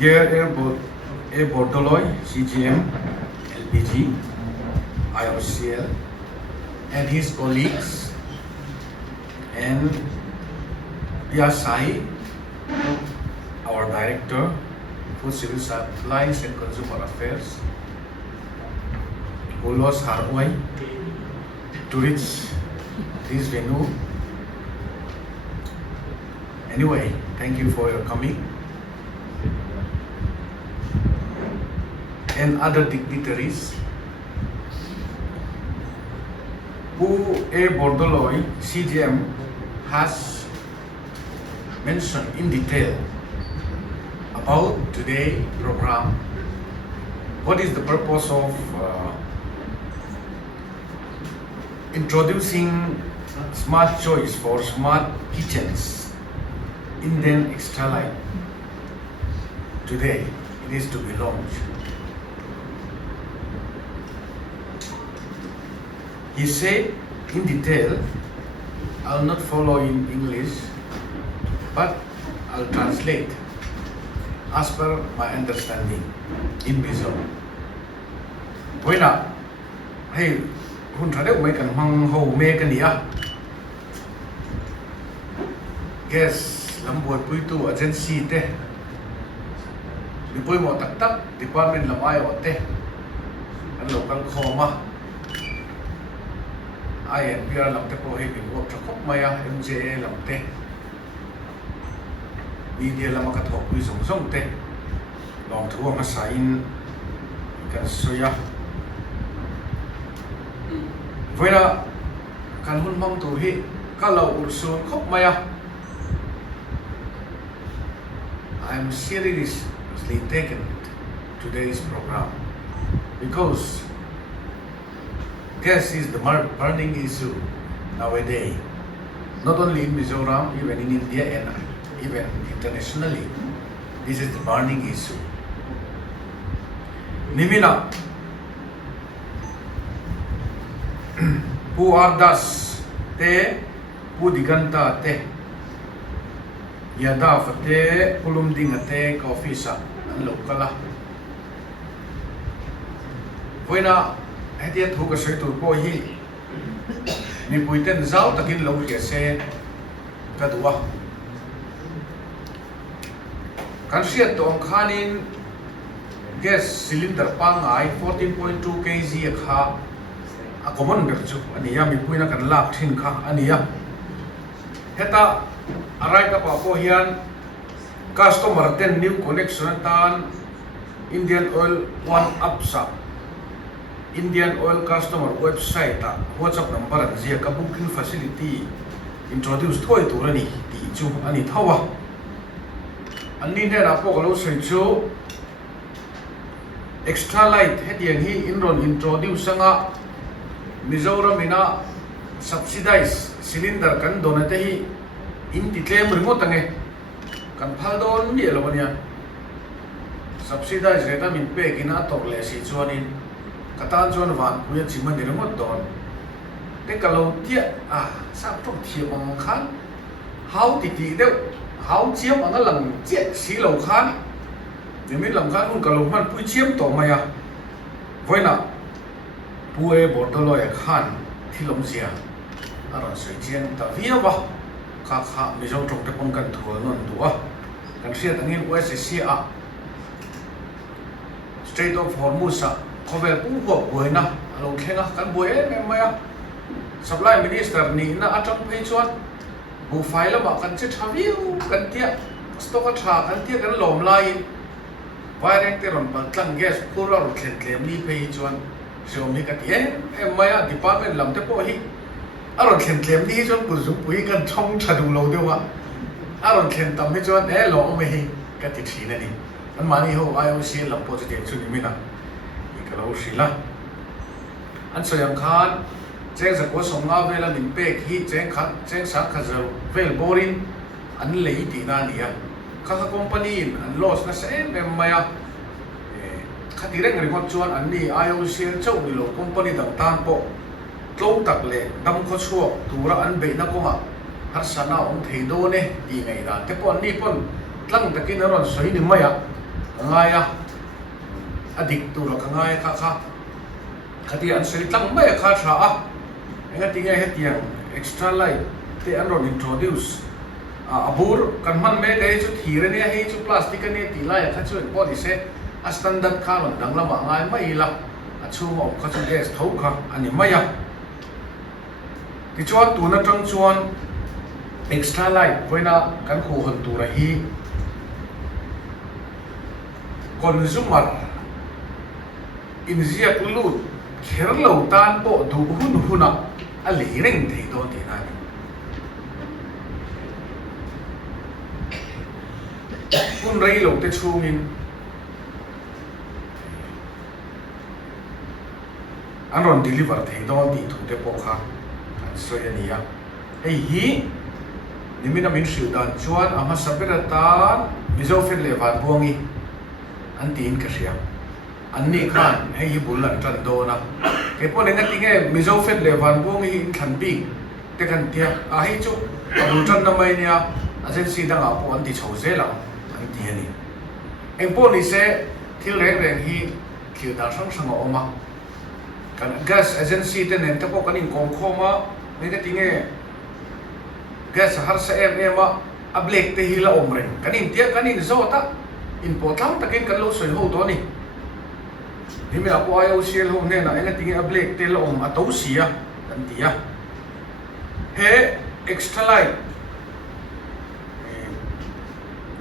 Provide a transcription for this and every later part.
Dear Air Bordoloi, CGM, LPG, IOCL, and his colleagues, and Yasai, our Director, Food Civil Supplies and Consumer Affairs, who lost her way to reach this venue. Anyway, thank you for your coming. And other dignitaries who A. Bordoloi, CGM, has mentioned in detail about today's program. What is the purpose of introducing smart choice for smart kitchens, Indian Extra Life? Today it is to be launched. He said in detail, I'll not follow in English, but I'll translate as per my understanding in Mizo. Wena, hey, hun thade we kan mang ho me kan ya. Yes, lamboy pui tu agency te. Ni pui mo tak tak department lamay o te. An local khoma. INPR lamte po hey bingwap chakop maya MJA lamte media lama kathok pui song song te long thuang ma sain kan soya voila kan hun mang tu hi kalau ursun khop maya. I'm seriously taken today's program because gas is the burning issue nowadays, not only in Mizoram, even in India and even internationally. This is the burning issue. Nimina, pu ardas te, pu diganta te, yada fate, pulum dingate, coffee sa, ang lokala. Buena. Hãy thu cái sợi tủi bôi hi, ni bùi tên giáo ta kinh lâu kia xe cái đũa, can siết tông khanin gas cylinder pang ai 14.2 kg kha, a common được chứ, anh em mình bùi na can lap thin kha, anh em, heta arai ka pa po hian customer ten new connection tan Indian Oil One Up sa. Indian Oil customer website ta WhatsApp number an zia ka booking facility introduce thoi turani ti chu ani thawa anni ne ra po lo sei chu extra light hetiang hi inron introduce anga Mizoram ina subsidize cylinder kan donate hi in ti claim remote ange kan phal don ni lo nia subsidize reta min pe kina tor le si chuanin katan chuan van puya chiman ni remote don te kalau tia sa tok thi ong khan how ti deu how chiam ang lang chet si lo khan ni mi lam khan un kalau man pui chiam to maya voina pue Bordoloi khan thilom zia aron sei chen ta via ba kha kha mi zo tok te pon kan thua non tua kan siat angin OSCE a Strait of Hormuz Kovel pung ho buena alo khenga kan boe me maya supply minister ni na atang phei chuan bu file ma kan che thaviu kan tia stock a tha kan tia kan lom lai wireng te ron pa tlang gas pura ro khen klem ni phei chuan so mi ka tie em maya department lam te po hi aron khen klem ni chuan bu zu pui kan thong thadu lo dewa aron khen tam mi chuan lo me hi ka ti thina ni an mani ho IOC lam positive chu ni mina kalau sila, an soyang khan, ceng zakwa songa vela min pek hi ceng sak khazar vel borin an lei ti na niya, kaka company an loss na sa maya, khatireng remote chuan an ni IOC chau ni lo company dang tan po, tlo tak le dam kho chuak tura an be na ko ma, har sana ong thei do ne ti ngai da te pon ni pon tlang takin ron soi ni maya kangai a adik tu ra kangai kha khati an sei tlang mai kha tha a enga tinga hetiang extra light te an ron introduce abur kan man me dei chu thire ne hei chu plastic ne ti lai kha chu body se a standard kha ron dang lama ngai mai la a chu mo kha chu gas thau kha ani maya ti chuan tu na tang chuan extra light koina kan khu hon tu ra hi consumer in ziak lut kher lo tan po du huna a li reng thei do ti na kun rei lo te chungin an ron deliver thei do ti thu te po kha an soya nia ei hi nimina min hriu dan chuan ama sabera tan mizo fel le van buangi an tin ka hria an ni khan hei hi bulan tran do na ke po ne ngati nge mizo fel le van buangi in than bi te kan tia a hei chu abul tran na mai nia agency dang a po an ti chho zela an ti ani eng po ni se thil reng reng hi thil da sang sang oma kan gas agency te nen te po kan in kong khoma ne ngati nge gas har sa em a black te hi la omreng kanin tia kanin zota in potlang takin kan lo soi ho to ni himi apo ayo sial ho ne na enga tingi a black te la om ato sia kan tia he extra light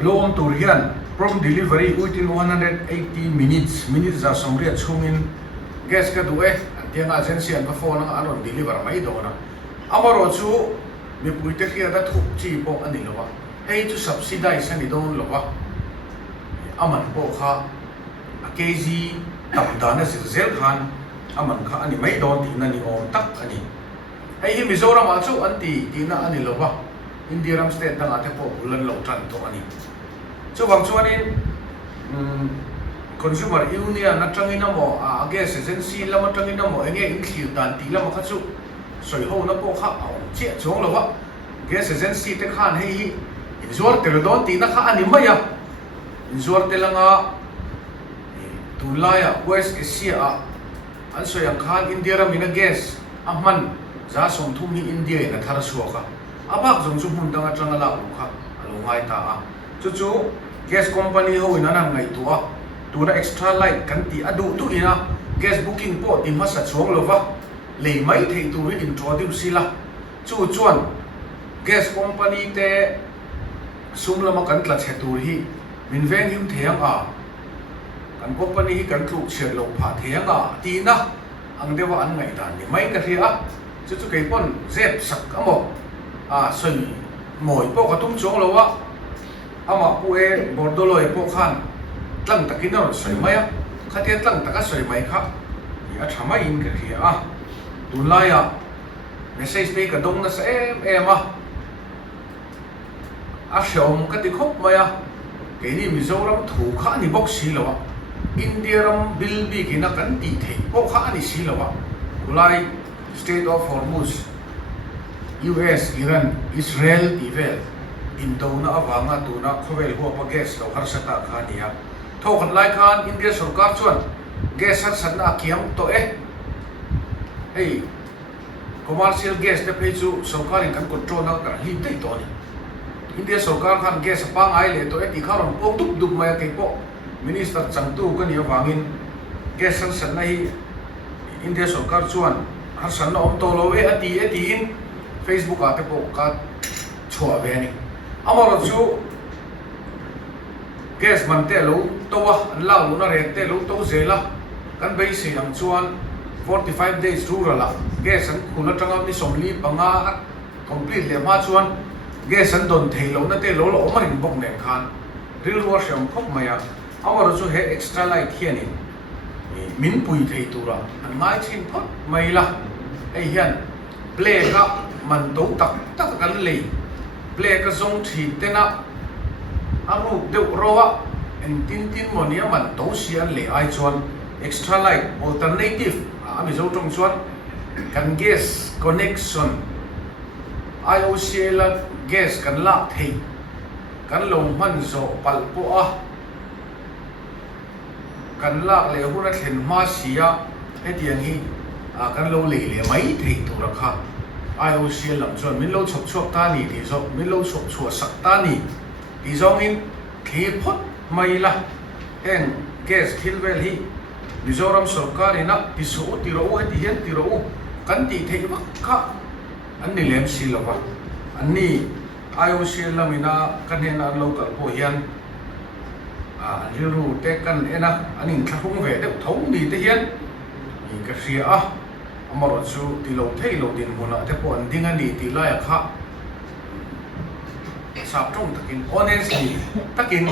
lo om turian from delivery within 180 minutes za somria chungin gas ka duwe tia nga agency an ka phone ang aron deliver mai do na amaro chu mi puite kia da thuk chi po ani lowa hei chu subsidize ani don lowa aman po kha a kg tam da na zel khan aman kha ani mai don ti na ni om tak ani hei hi Mizoram a chu an ti na ani lowa Indiaram state da ate po bulan lo tran to ani chu wang chuan in consumer union na tangina mo a gas agency lama tangina mo enge in thil dan ti lama kha chu soi ho na po kha che chong lo wa gas agency te khan hei inzuar te don ti na kha ani maya inzuar te langa tulaya west asia an so yang khan india ra mina gas ahman za som thum ni india na thar suwa ka abak jong chu mun danga changa la u kha alo ngai ta a chu gas company ho ina na ngai tu a tu na extra light kan ti adu tu ina gas booking po ti ma sa chong lo wa le mai thei tu ri introduce sila chu chuan gas company te sum lama kan tla che tur hi min veng him theng a kan company hi kan tlu chet lo pha theng a ti na ang dewa an ngai dan ni mai ka thia chu chu kei pon zep sak amo a soi moi po ka tum chong lo wa ama pu e bordolo e po khan tlang takin ro soi mai a khatia tlang taka soi mai kha ya thama in ka thia a tunlaya message pe ka dong na sa em a shom ka ti khop maya ke ni Mizoram thu kha ni box si lawa Indiaram bill bi ki na kan ti the po kha ni si lawa ulai state of Hormuz US Iran Israel tivel indona awanga tuna khovel ho pa gas lo har sata kha nia thokhat lai khan India sarkar chuan gas har sanna kiam to hey commercial gas te phe chu sarkar in kan control na ka hi te to ni India sarkar khan gas pang ai le to ti kharon pok dup mai ke po minister changtu kan yo wangin gas san san nai India sarkar chuan har san om to lo we ati in Facebook ate po ka chua ve ni amaro chu gas man te lo to wa la lu na re te lo to zela kan bei se ang chuan 45 days rural gas an khuna tanga ni somli panga complete le ma chuan gas an don thei lo na te lo marin bok nen khan ril wa sham khop maya amaro chu he extra light hiani min pui thei tura an mai chin phot mai la ei hian play ka man do tak kan le play ka zong thi te na aru de rowa en tin monia man to sian le ai chuan extra light alternative ami zo tong chuan kan gas connection IOCL gas kan la thei kan lo man zo pal po a kan lak le huna thlen ma sia hetiang hi kan lo le le mai thei tu ra kha IOC lam chuan min lo chok chok ta ni ti zo min lo chok chua sak ta ni ti zong in khi phot mai la en gas thilvel hi Mizoram sarkar ina pisu ti ro he ti hian ti ro kan ti thei vak kha an ni lem si lawa an ni IOC lamina kan hena local po hian riru te kan ena anin thlung ve de thong ni te hian in ka ria amaro chu ti lo thei lo din mona te po an ding ani ti la ya kha sap tong takin honestly takin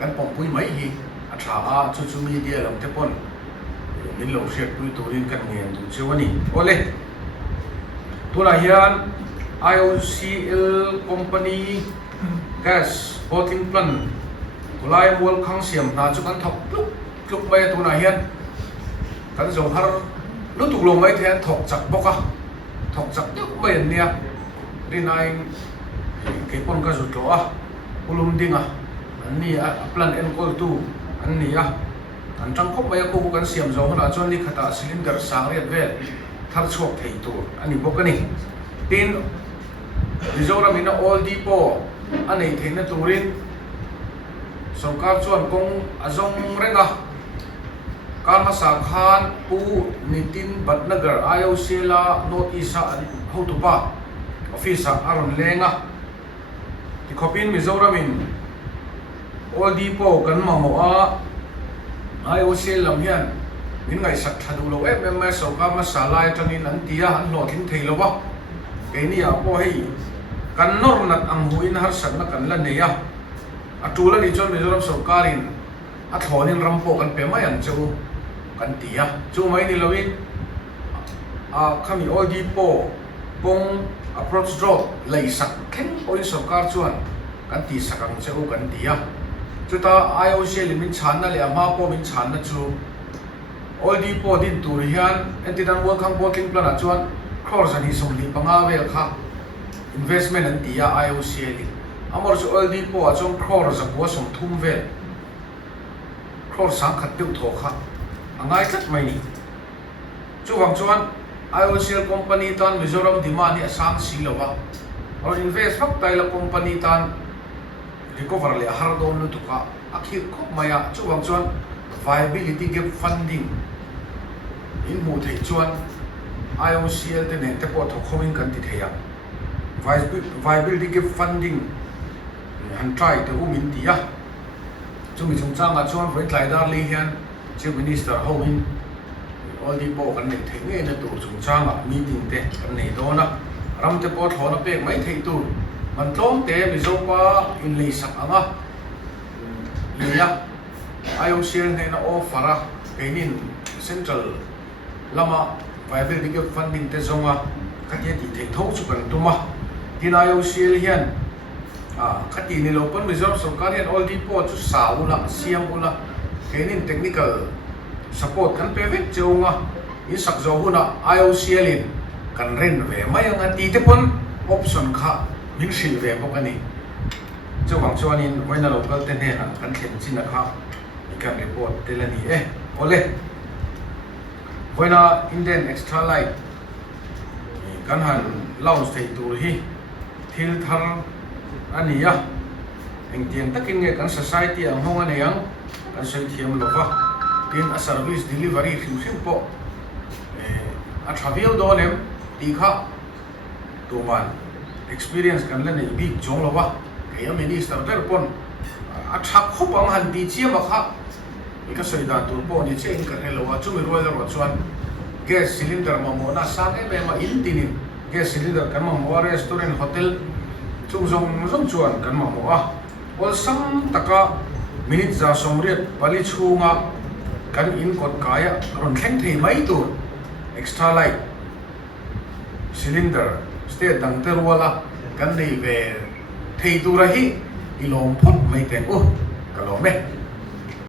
kan pong pui mai hi a tha a chu media lam te pon min lo share pui turin kan ngen tu chewani ole tula hian IOCL company gas bottling plant kulai mol khang siam na chu kan thok pluk mai tu na hian kan zo har lu tuk lo mai thian thok chak boka thok chak tuk mai nia rinai ke pon ka zut lo a ulum dinga ani a plan en kol tu ani a an tang khop mai ko kan siam zo na chon ni khata cylinder sang riat vel thar chok thei tu ani bokani tin Mizoram ina all depot anei theina turin sarkar chuan kong azong renga Karma Sakhan pu Nitin Bhatnagar IOC la North East Hotupa office aron lenga ti khopin Mizoram in all depot kan mamo a IOC lam hian min ngai sak thadu lo em sarkar masalai tanin an tia an lo thin thei lo ba ke ni a po hei kan nor nat ang huin har san na kan la neya atula ni chon Mizoram sarkarin a thlonin rampo kan pe mai an chu kan tia chu mai ni lowin khami all depot pong approach road lei sak khen oi sarkar chuan kan ti sakang chu kan tia chu ta IOC limin chan na le ama po min chan na chu all depot din tur hian entidan work khang bottling plant chuan crores ani som li panga vel kha investment an tia IOC li amor chu all depot achong crores a bo som thum vel crores sang khat tu tho kha angai kat mai ni chu wang chuan IOC company tan Mizoram demand ni asang si lawa or invest hak tai la company tan recover le har don lu tuka akhir khop maya chu wang chuan viability gap funding in mu thei chuan IOCL te ne te po tho khomin kan ti theya viability gap funding han try te umin tia chu mi chung changa chuan voi tlai dar li hian chief minister hoin all depot kan nei thei nge na tur chung changa meeting te kan nei dona ram te po thona pe mai thei tur man tlom te Mizopa in lei sak anga liya IOCL nei na offer keinin central lama viability gap funding te zonga katia ti thei tho chu kan tuma tin IOCL hian khati ni lo pon Mizoram sarkar hian all depot chu saula siam ula keinin technical support kan pe vek cheunga in sak zo huna IOCL in kan ren ve mai anga ti te pon option kha min sil ve bok ani chu wang chuan in voina local te ne na kan thlen chin kha ikan report te la ni ole voina Indian extra light kan han launch thei tur hi thil thar ania engtiang takin nge kan society ang hong aniang kan soi thiam lova tin a service delivery hrim po a travel dolem ti kha tuman experience kan la nei big jong lova ke minister der pon a thak khop ang han ti chiam kha ika soi dan tur po ni chen kan helwa chu mi roi ro chuan gas cylinder ma mo na sang e ma in tinin gas cylinder kan ma mo restaurant hotel chung zong chuan kan ma mo a ol sam taka minute za somriat pali chunga kan in kot kaya ron thleng thei mai tur extra light cylinder ste dang ter wala kan nei ve thei tur hi ilom phot mai ten kalome